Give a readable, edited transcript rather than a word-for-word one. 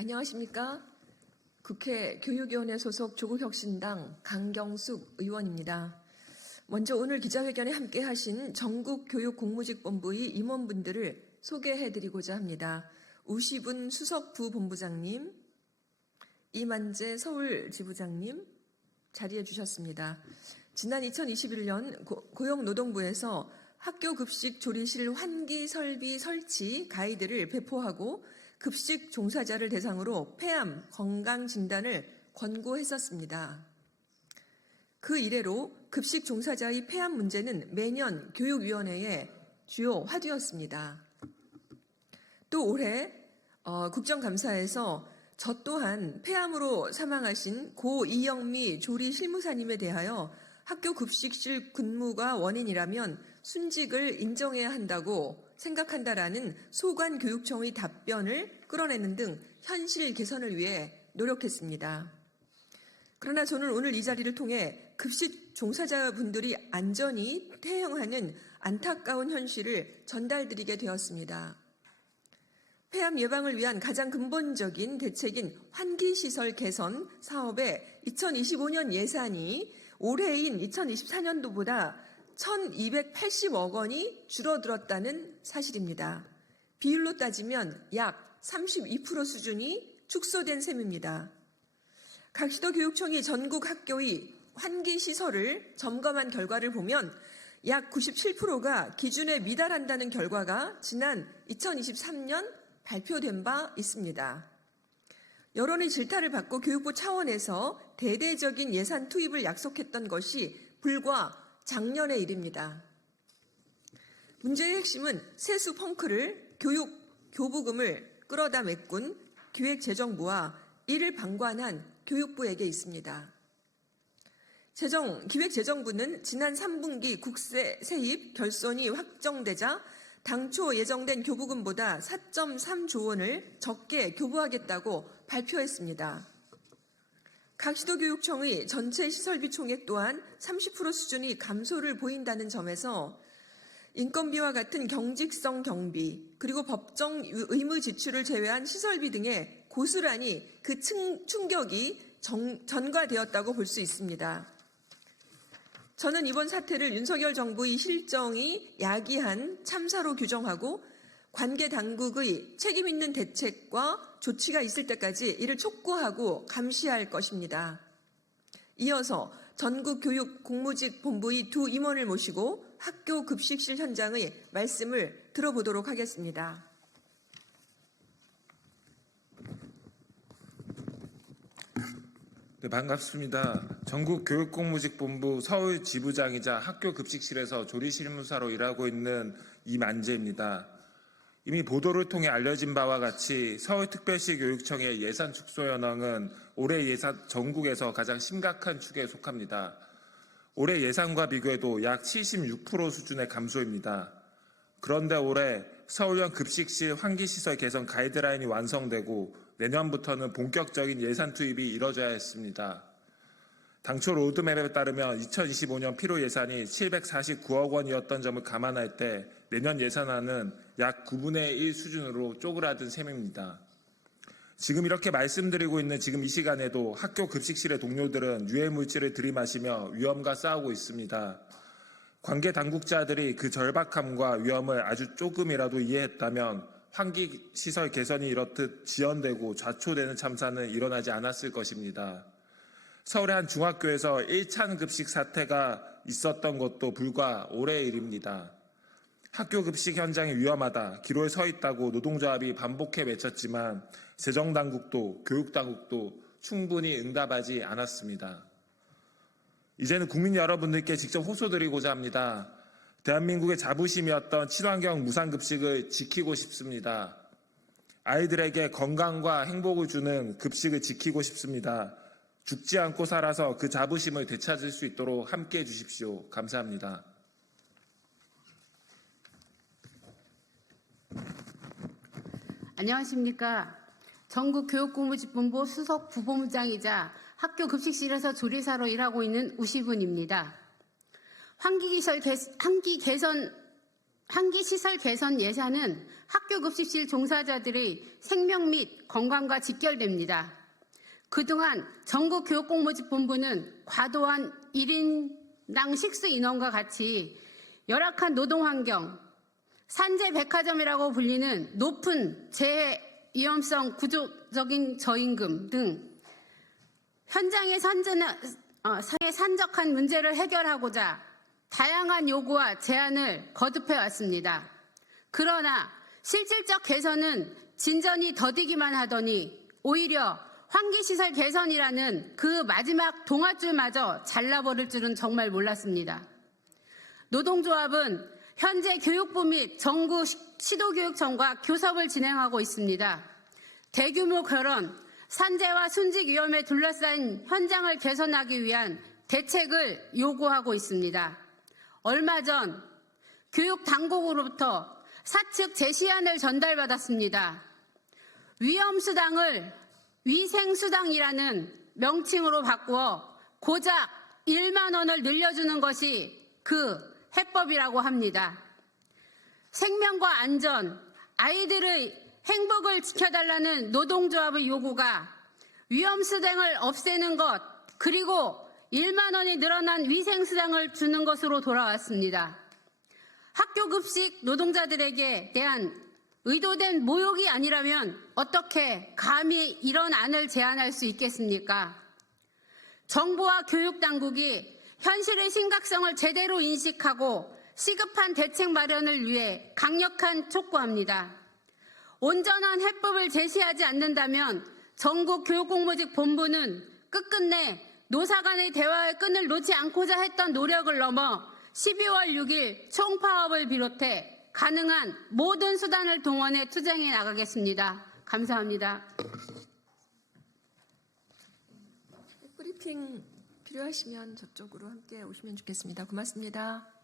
안녕하십니까? 국회 교육위원회 소속 조국혁신당 강경숙 의원입니다. 먼저 오늘 기자회견에 함께하신 전국교육공무직본부의 임원분들을 소개해드리고자 합니다. 우시분 수석부본부장님, 이만재 서울지부장님 자리해 주셨습니다. 지난 2021년 고용노동부에서 학교급식 조리실 환기 설비 설치 가이드를 배포하고 급식 종사자를 대상으로 폐암 건강 진단을 권고했었습니다. 그 이래로 급식 종사자의 폐암 문제는 매년 교육위원회의 주요 화두였습니다. 또 올해 국정감사에서 저 또한 폐암으로 사망하신 고 이영미 조리 실무사님에 대하여 학교 급식실 근무가 원인이라면 순직을 인정해야 한다고 생각한다라는 소관교육청의 답변을 끌어내는 등 현실 개선을 위해 노력했습니다. 그러나 저는 오늘 이 자리를 통해 급식 종사자분들이 안전히 퇴영하는 안타까운 현실을 전달드리게 되었습니다. 폐암 예방을 위한 가장 근본적인 대책인 환기시설 개선 사업의 2025년 예산이 올해인 2024년도보다 1,280억 원이 줄어들었다는 사실입니다. 비율로 따지면 약 32% 수준이 축소된 셈입니다. 각 시도교육청이 전국 학교의 환기시설을 점검한 결과를 보면 약 97%가 기준에 미달한다는 결과가 지난 2023년 발표된 바 있습니다. 여론의 질타를 받고 교육부 차원에서 대대적인 예산 투입을 약속했던 것이 불과 작년의 일입니다. 문제의 핵심은 세수 펑크를 교부금을 끌어다 메꾼 기획재정부와 이를 방관한 교육부에게 있습니다. 기획재정부는 지난 3분기 국세 세입 결손이 확정되자 당초 예정된 교부금보다 4.3조 원을 적게 교부하겠다고 발표했습니다. 각 시도교육청의 전체 시설비 총액 또한 30% 수준이 감소를 보인다는 점에서 인건비와 같은 경직성 경비 그리고 법정 의무 지출을 제외한 시설비 등의 고스란히 그 충격이 전가되었다고 볼 수 있습니다. 저는 이번 사태를 윤석열 정부의 실정이 야기한 참사로 규정하고 관계 당국의 책임 있는 대책과 조치가 있을 때까지 이를 촉구하고 감시할 것입니다. 이어서 전국교육공무직본부의 두 임원을 모시고 학교 급식실 현장의 말씀을 들어보도록 하겠습니다. 네, 반갑습니다. 전국교육공무직본부 서울지부장이자 학교 급식실에서 조리실무사로 일하고 있는 이만재입니다. 이미 보도를 통해 알려진 바와 같이 서울특별시 교육청의 예산 축소 현황은 올해 예산 전국에서 가장 심각한 축에 속합니다. 올해 예산과 비교해도 약 76% 수준의 감소입니다. 그런데 올해 서울형 급식실 환기시설 개선 가이드라인이 완성되고 내년부터는 본격적인 예산 투입이 이뤄져야 했습니다. 당초 로드맵에 따르면 2025년 필요 예산이 749억 원이었던 점을 감안할 때 내년 예산안은 약 9분의 1 수준으로 쪼그라든 셈입니다. 지금 이렇게 말씀드리고 있는 지금 이 시간에도 학교 급식실의 동료들은 유해물질을 들이마시며 위험과 싸우고 있습니다. 관계 당국자들이 그 절박함과 위험을 아주 조금이라도 이해했다면 환기시설 개선이 이렇듯 지연되고 좌초되는 참사는 일어나지 않았을 것입니다. 서울의 한 중학교에서 1찬 급식 사태가 있었던 것도 불과 올해의 일입니다. 학교 급식 현장이 위험하다, 기로에 서 있다고 노동조합이 반복해 외쳤지만 재정당국도 교육당국도 충분히 응답하지 않았습니다. 이제는 국민 여러분들께 직접 호소드리고자 합니다. 대한민국의 자부심이었던 친환경 무상급식을 지키고 싶습니다. 아이들에게 건강과 행복을 주는 급식을 지키고 싶습니다. 죽지 않고 살아서 그 자부심을 되찾을 수 있도록 함께해 주십시오. 감사합니다. 안녕하십니까. 전국교육공무직본부 수석부본부장이자 학교 급식실에서 조리사로 일하고 있는 우시분입니다. 환기 시설 개선 예산은 학교 급식실 종사자들의 생명 및 건강과 직결됩니다. 그동안 전국교육공모집본부는 과도한 1인당 식수 인원과 같이 열악한 노동환경, 산재 백화점이라고 불리는 높은 재해 위험성 구조적인 저임금 등 현장의 산적한 문제를 해결하고자 다양한 요구와 제안을 거듭해 왔습니다. 그러나 실질적 개선은 진전이 더디기만 하더니 오히려 환기시설 개선이라는 그 마지막 동아줄마저 잘라버릴 줄은 정말 몰랐습니다. 노동조합은 현재 교육부 및 정부 시도교육청과 교섭을 진행하고 있습니다. 대규모 결혼, 산재와 순직 위험에 둘러싸인 현장을 개선하기 위한 대책을 요구하고 있습니다. 얼마 전 교육당국으로부터 사측 제시안을 전달받았습니다. 위험수당을 위생수당이라는 명칭으로 바꾸어 고작 1만 원을 늘려주는 것이 그 해법이라고 합니다. 생명과 안전, 아이들의 행복을 지켜달라는 노동조합의 요구가 위험수당을 없애는 것, 그리고 1만 원이 늘어난 위생수당을 주는 것으로 돌아왔습니다. 학교급식 노동자들에게 대한 의도된 모욕이 아니라면 어떻게 감히 이런 안을 제안할 수 있겠습니까? 정부와 교육당국이 현실의 심각성을 제대로 인식하고 시급한 대책 마련을 위해 강력한 촉구합니다. 온전한 해법을 제시하지 않는다면 전국교육공모직본부는 끝끝내 노사 간의 대화의 끈을 놓지 않고자 했던 노력을 넘어 12월 6일 총파업을 비롯해 가능한 모든 수단을 동원해 투쟁해 나가겠습니다. 감사합니다. 브리핑 필요하시면 저쪽으로 함께 오시면 좋겠습니다. 고맙습니다.